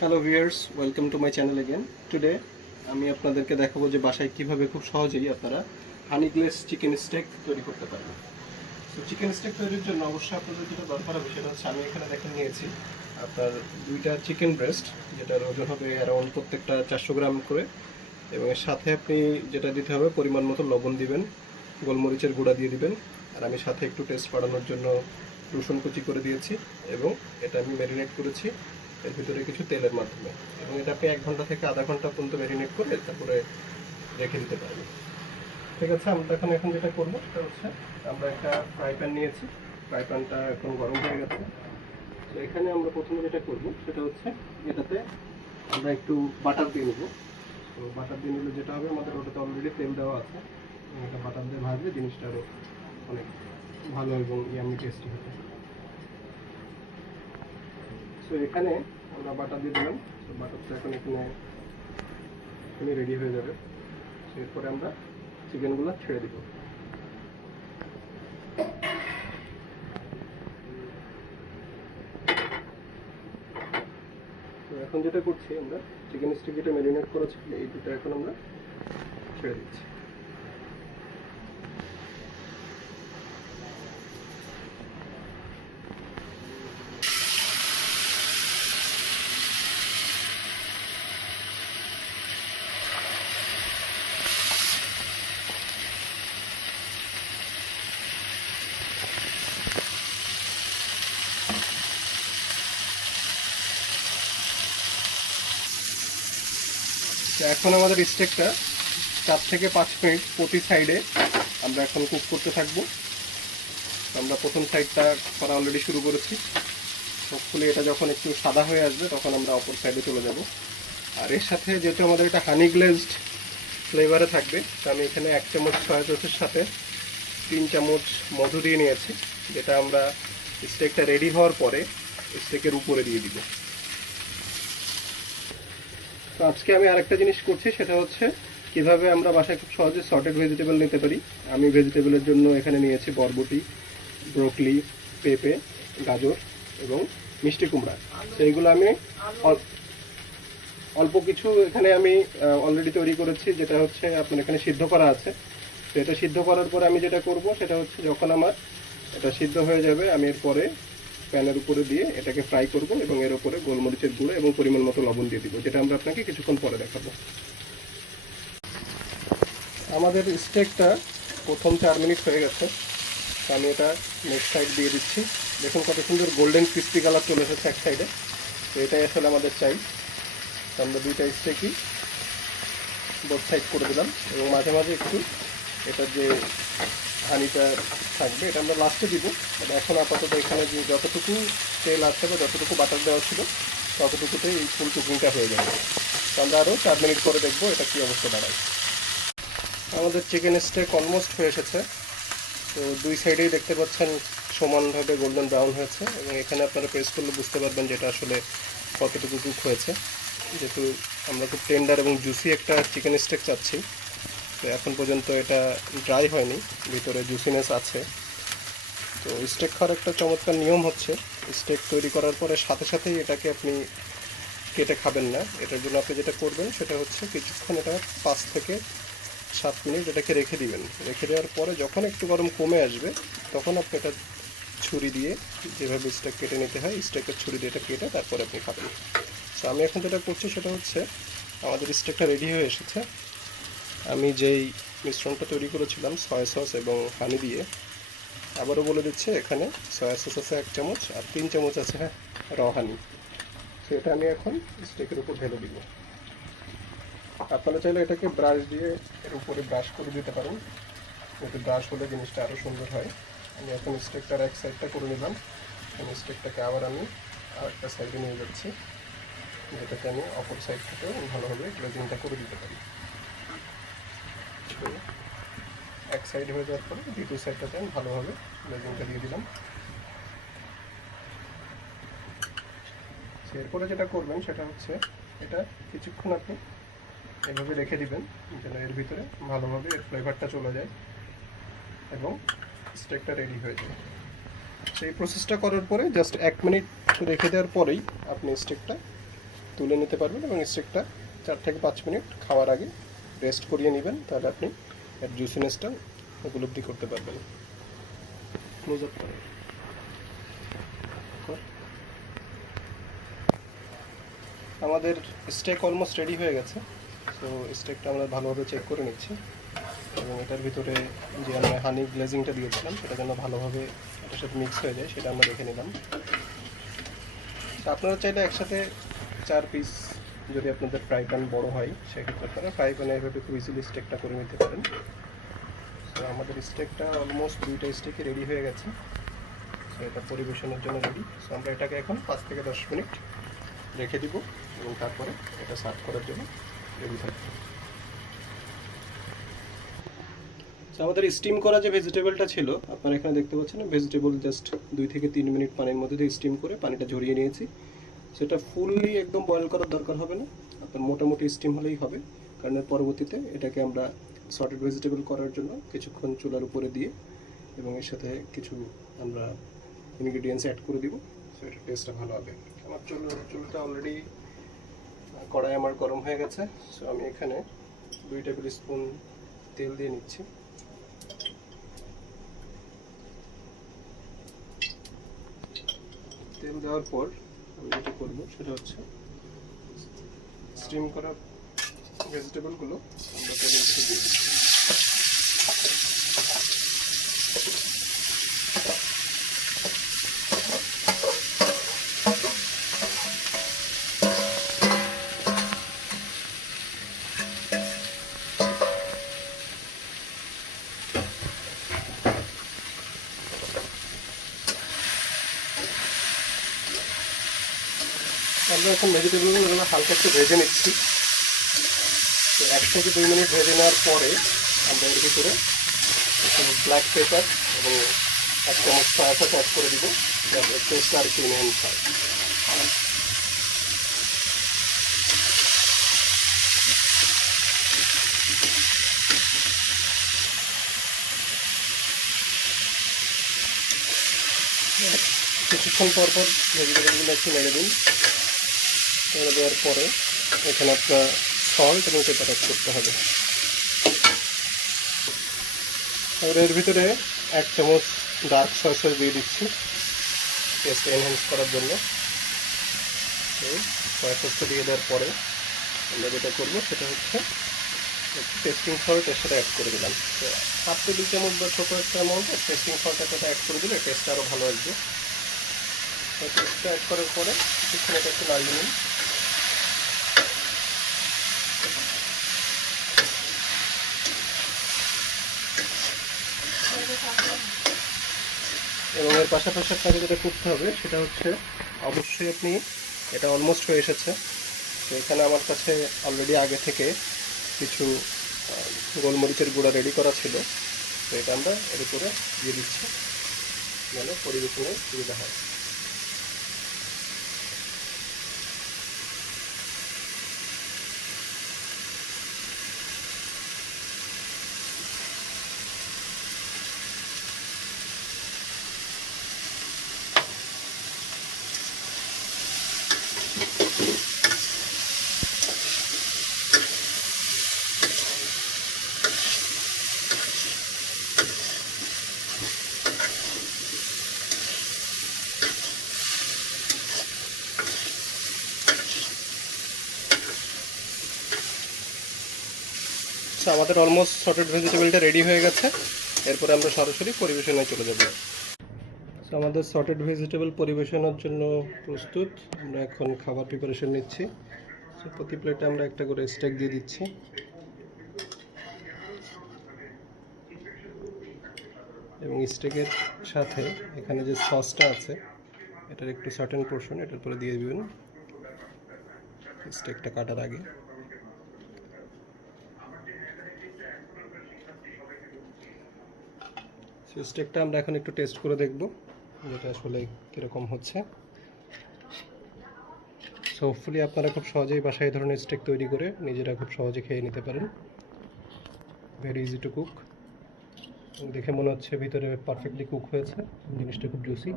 Hello viewers, welcome to my channel again. Today আমি আপনাদেরকে দেখাবো যে বাসায় কিভাবে খুব সহজেই আপনারা হানি গ্লেজ চিকেন স্টেক তৈরি করতে পারবেন। তো চিকেন স্টেক তৈরির জন্য অবশ্যই আপনাদের যেটা দরকার হবে সেটা হচ্ছে, আমি এখানে দেখেন নিয়েছি আপনার দুইটা চিকেন ব্রেস্ট, যেটার ওজন হবে অ্যারাউন্ড প্রত্যেকটা 400 গ্রাম করে, এবং এর সাথে আপনি যেটা দিতে হবে পরিমাণ মতো লবণ দিবেন, গোলমরিচের গুঁড়া দিয়ে দিবেন, আর আমি সাথে একটু টেস্ট বাড়ানোর জন্য রসুন কুচি করে দিয়েছি, এবং এটা আমি ম্যারিনেট করেছি এর ভিতরে কিছু তেলের মাধ্যমে, এবং এটা আপনি 1 ঘন্টা থেকে আধা ঘন্টা পর্যন্ত ম্যারিনেট করে তারপরে রেখে দিতে পারবেন। ঠিক আছে, আমরা এখন যেটা করবো সেটা হচ্ছে, আমরা একটা ফ্রাই প্যান নিয়েছি, ফ্রাই প্যানটা এখন গরম হয়ে গেছে। তো এখানে আমরা প্রথমে যেটা করবো সেটা হচ্ছে, এটাতে আমরা একটু বাটার দিয়ে নেবো। তো বাটার দিয়ে নিলে যেটা হবে, আমাদের ওটাতে অলরেডি তেল দেওয়া আছে, এটা বাটার দিয়ে ভাজলে জিনিসটা আরও অনেক ভালো এবং ইয়ামি টেস্টি হবে। তো এখানে আমরা বাটার দিয়ে দিলাম। তো বাটারটা এখন এখানে রেডি হয়ে যাবে। এরপরে আমরা চিকেনগুলো ছেড়ে দিব। তো এখন যেটা করছি, আমরা চিকেন স্টিক যেটা ম্যারিনেট করেছি এই দুটো এখন আমরা ছেড়ে দিচ্ছি। তো এখন আমাদের স্টেকটা 4 থেকে 5 মিনিট প্রতি সাইডে আমরা এখন কুক করতে থাকবো। আমরা প্রথম সাইডটা করা অলরেডি শুরু করেছি। হোপফুলি এটা যখন একটু সাদা হয়ে আসবে তখন আমরা অপর সাইডে চলে যাব। আর এর সাথে যেহেতু আমাদের এটা হানি গ্লেজড ফ্লেভারে থাকবে, তো আমি এখানে 1 চামচ সয়া সসের সাথে 3 চামচ মধু দিয়ে নিয়েছি, যেটা আমরা স্টেকটা রেডি হওয়ার পরে স্টেকের উপরে দিয়ে দিব। তো আজকে আমি আরেকটা জিনিস করছি, সেটা হচ্ছে কিভাবে আমরা বাসায় খুব সহজে সর্টেড ভেজিটেবল নিতে পারি। আমি ভেজিটেবলের জন্য এখানে নিয়েছি বরবটি, ব্রোকলি, পেঁপে, গাজর এবং মিষ্টি কুমড়া। তো এইগুলো আমি অল্প কিছু এখানে আমি অলরেডি তৈরি করেছি, যেটা হচ্ছে আপনার এখানে সিদ্ধ করা আছে। তো এটা সিদ্ধ করার পরে আমি যেটা করব সেটা হচ্ছে, যখন আমার এটা সিদ্ধ হয়ে যাবে আমি এরপরে প্যানের উপরে দিয়ে এটাকে ফ্রাই করব, এবং এর উপরে গোলমরিচের গুঁড়ো এবং পরিমাণ মতো লবণ দিয়ে দিব, যেটা আমরা আপনাকে কিছুক্ষণ পরে দেখাবো। আমাদের স্টেকটা প্রথম 4 মিনিট হয়ে গেছে। আমি এটা নেক্সট সাইড দিয়ে দিচ্ছি। দেখুন কত সুন্দর গোল্ডেন ক্রিস্পি কালার চলে এসেছে এক সাইডে। তো এটাই আসলে আমাদের চাই। আমরা দুইটা স্টেকই বোথ সাইড করে দিলাম, এবং মাঝে মাঝে একটু এটার যে হানিটা থাকবে এটা আমরা লাস্টে দিব। এখন আপাতত এখানে যে যতটুকু তেল আছে বা যতটুকু বাটার দেওয়া ছিল ততটুকুতে এই ফুল কুকিংটা হয়ে যাবে। তো আমরা আরও 4 মিনিট পরে দেখবো এটা কী অবস্থা দাঁড়ায়। আমাদের চিকেন স্টেক অলমোস্ট হয়ে এসেছে। তো দুই সাইডেই দেখতে পাচ্ছেন সমানভাবে গোল্ডেন ব্রাউন হয়েছে, এবং এখানে আপনারা প্রেস করলে বুঝতে পারবেন যেটা আসলে কতটুকু কুক হয়েছে। যেহেতু আমরা খুব টেন্ডার এবং জুসি একটা চিকেন স্টেক চাচ্ছি, তো এখন পর্যন্ত এটা ড্রাই হয়নি, ভিতরে জুসিনেস আছে। তো স্টেক খাওয়ার একটা চমৎকার নিয়ম হচ্ছে, স্টেক তৈরি করার পরে সাথে সাথেই এটাকে আপনি কেটে খাবেন না। এটার জন্য আপনি যেটা করবেন সেটা হচ্ছে, কিছুক্ষণ এটা 5 থেকে 7 মিনিট এটাকে রেখে দিবেন। রেখে দেওয়ার পরে যখন একটু গরম কমে আসবে তখন আপনি এটা ছুরি দিয়ে, যেভাবে স্টেক কেটে নিতে হয় স্টেকের ছুরি দিয়ে এটা কেটে তারপরে আপনি খাবেন। তো আমি এখন যেটা করছি সেটা হচ্ছে, আমাদের স্টেকটা রেডি হয়ে এসেছে। আমি যেই মিশ্রণটা তৈরি করেছিলাম সয়া সস এবং হানি দিয়ে, আবারও বলে দিচ্ছি, এখানে সয়া সস আছে 1 চামচ আর 3 চামচ আছে র হানি। তো এটা আমি এখন স্টেকের উপর ঢেলে দিব। আপনারা চাইলে এটাকে ব্রাশ দিয়ে এর উপরে ব্রাশ করে দিতে পারেন, এতে ব্রাশ হলে জিনিসটা আরও সুন্দর হয়। আমি এখন স্টেকটার এক সাইডটা করে নিলাম, স্টেকটাকে আবার আমি আরেকটা সাইডে নিয়ে যাচ্ছি, যেটাকে আমি অপর সাইড থেকেও ভালোভাবে গ্লেজিংটা করে দিতে পারি। এক সাইড হয়ে যাওয়ার পরে দ্বিতীয় সাইডটাতে আমি ভালোভাবে গ্লেজিংটা দিয়ে দিলাম। এরপরে যেটা করবেন সেটা হচ্ছে, এটা কিছুক্ষণ আপনি এভাবে রেখে দিবেন, যেন এর ভিতরে ভালোভাবে এর ফ্লেভারটা চলে যায় এবং স্টেকটা রেডি হয়ে যায়। সেই প্রসেসটা করার পরে জাস্ট 1 মিনিট রেখে দেওয়ার পরেই আপনি স্টেকটা তুলে নিতে পারবেন এবং স্টেকটা 4 থেকে 5 মিনিট খাওয়ার আগে রেস্ট করিয়ে নেবেন, তাহলে আপনি এর জুসিনেসটা উপলব্ধি করতে পারবেন। ক্লোজ আপ করেন। আমাদের স্টেক অলমোস্ট রেডি হয়ে গেছে। সো স্টেকটা আমরা ভালোভাবে চেক করে নিচ্ছি এবং এটার ভিতরে যে আমরা হানি গ্লেজিংটা দিয়েছিলাম সেটা যেন ভালোভাবে এটার সাথে মিক্স হয়ে যায় সেটা আমরা দেখে নিলাম। তো আপনারা চাইলে একসাথে 4 পিস, যদি আপনাদের ফ্রাই প্যান বড় হয় সেক্ষেত্রে আপনারা ফ্রাই প্যানে এভাবে খুব ইজিলি স্টেকটা করে নিতে পারেন। তো আমাদের স্টেকটা অলমোস্ট 2টা স্টেকই রেডি হয়ে গেছে। সো এটা পরিবেশনের জন্য রেডি। সো আমরা এটাকে এখন 5 থেকে 10 মিনিট রেখে দিব এবং তারপরে এটা সার্ভ করার জন্য রেডি থাকবে। তো আমাদের স্টিম করা যে ভেজিটেবলটা ছিল আপনারা এখানে দেখতে পাচ্ছেন, ভেজিটেবল জাস্ট 2 থেকে 3 মিনিট পানির মধ্যে দিয়ে স্টিম করে পানিটা ঝরিয়ে নিয়েছি। সেটা ফুললি একদম বয়েল করার দরকার হবে না, আপনার মোটামুটি স্টিম হলেই হবে, কারণ পরবর্তীতে এটাকে আমরা সর্টেড ভেজিটেবল করার জন্য কিছুক্ষণ চুলার উপরে দিয়ে এবং এর সাথে কিছু আমরা ইনগ্রিডিয়েন্টস অ্যাড করে দিব। সো এটা টেস্টটা ভালো হবে। আমার চুলটা অলরেডি কড়াই আমার গরম হয়ে গেছে। সো আমি এখানে 2 টেবিল স্পুন তেল দিয়ে নিচ্ছি। তেল দেওয়ার পর আমি যেটা করব সেটা হচ্ছে স্টিম করা ভেজিটেবলগুলো আমরা তেলের ভিতরে দিয়ে দিচ্ছি। আমরা এখন ভেজিটেবলগুলো হালকা একটু ভেজে নিচ্ছি। তো 1 থেকে 2 মিনিট ভেজে নেওয়ার পরে আমরা এর ভিতরে ব্ল্যাক পেপার এবং 1 চামচ সয়া সস অ্যাড করে দিব, যাতে টেস্টটা আর একটু এনহ্যান্স হয়। কিছুক্ষণ পর পর ভেজিটেবলগুলো একটু নেড়ে দিন। নেড়ে দেওয়ার পরে এখানে আপনার সল্ট এবং পেপার অ্যাড করতে হবে। আর এর ভিতরে 1 চামচ ডার্ক সয়া সস দিয়ে দিচ্ছি টেস্ট এনহ্যান্স করার জন্য। সয়া সসটা দিয়ে দেওয়ার পরে আমরা যেটা করবো সেটা হচ্ছে টেস্টিং সল্ট এর সাথে অ্যাড করে দিলাম। তো 1/2 টেবিল চামচ বা ছোটো একটা অ্যামাউন্টে টেস্টিং সল্টের সাথে অ্যাড করে দিলে টেস্টটা আরও ভালো আসবে। টেস্টটা অ্যাড করার পরে কিছুক্ষণ এটা একটু নাড়িয়ে নিন। এবং এর পাশাপাশি আপনাকে যেটা করতে হবে সেটা হচ্ছে অবশ্যই আপনি, এটা অলমোস্ট হয়ে এসেছে, তো এখানে আমার কাছে অলরেডি আগে থেকে কিছু গোলমরিচের গুঁড়া রেডি করা ছিল, তো এটা আমরা এর উপরে দিয়ে দিচ্ছি যেন পরিবেশনের সুবিধা হয়। আমাদের অলমোস্ট সর্টেড ভেজিটেবলটা রেডি হয়ে গেছে, এরপরে আমরা সরাসরি পরিবেশনে চলে যাব। তো আমাদের সর্টেড ভেজিটেবল পরিবেশনের জন্য প্রস্তুত। আমরা এখন খাবার প্রিপারেশন নিচ্ছি। তো প্রতি প্লেটে আমরা একটা করে স্টেক দিয়ে দিচ্ছি। এবং স্টেকের সাথে এখানে যে সসটা আছে এটার একটু সার্টেন পোর্শন এটার পরে দিয়ে দিবেন স্টেকটা কাটার আগে। স্টেকটা আমরা এখন একটু টেস্ট করে দেখব যেটা আসলে কীরকম হচ্ছে। সো হোপফুলি আপনারা খুব সহজেই বাসায় এই ধরনের স্টেক তৈরি করে নিজেরা খুব সহজে খেয়ে নিতে পারেন। Very easy to cook. দেখে মনে হচ্ছে ভিতরে পারফেক্টলি কুক হয়েছে, জিনিসটা খুব juicy.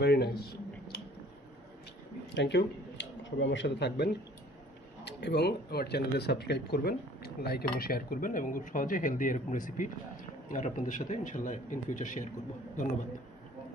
Very nice. Thank you, সবাই আমার সাথে থাকবেন এবং আমার চ্যানেলে সাবস্ক্রাইব করবেন, লাইক এবং শেয়ার করবেন এবং খুব সহজে হেলদি এরকম রেসিপি আর আপনাদের সাথে ইনশাল্লাহ ইন ফিউচার শেয়ার করব। ধন্যবাদ।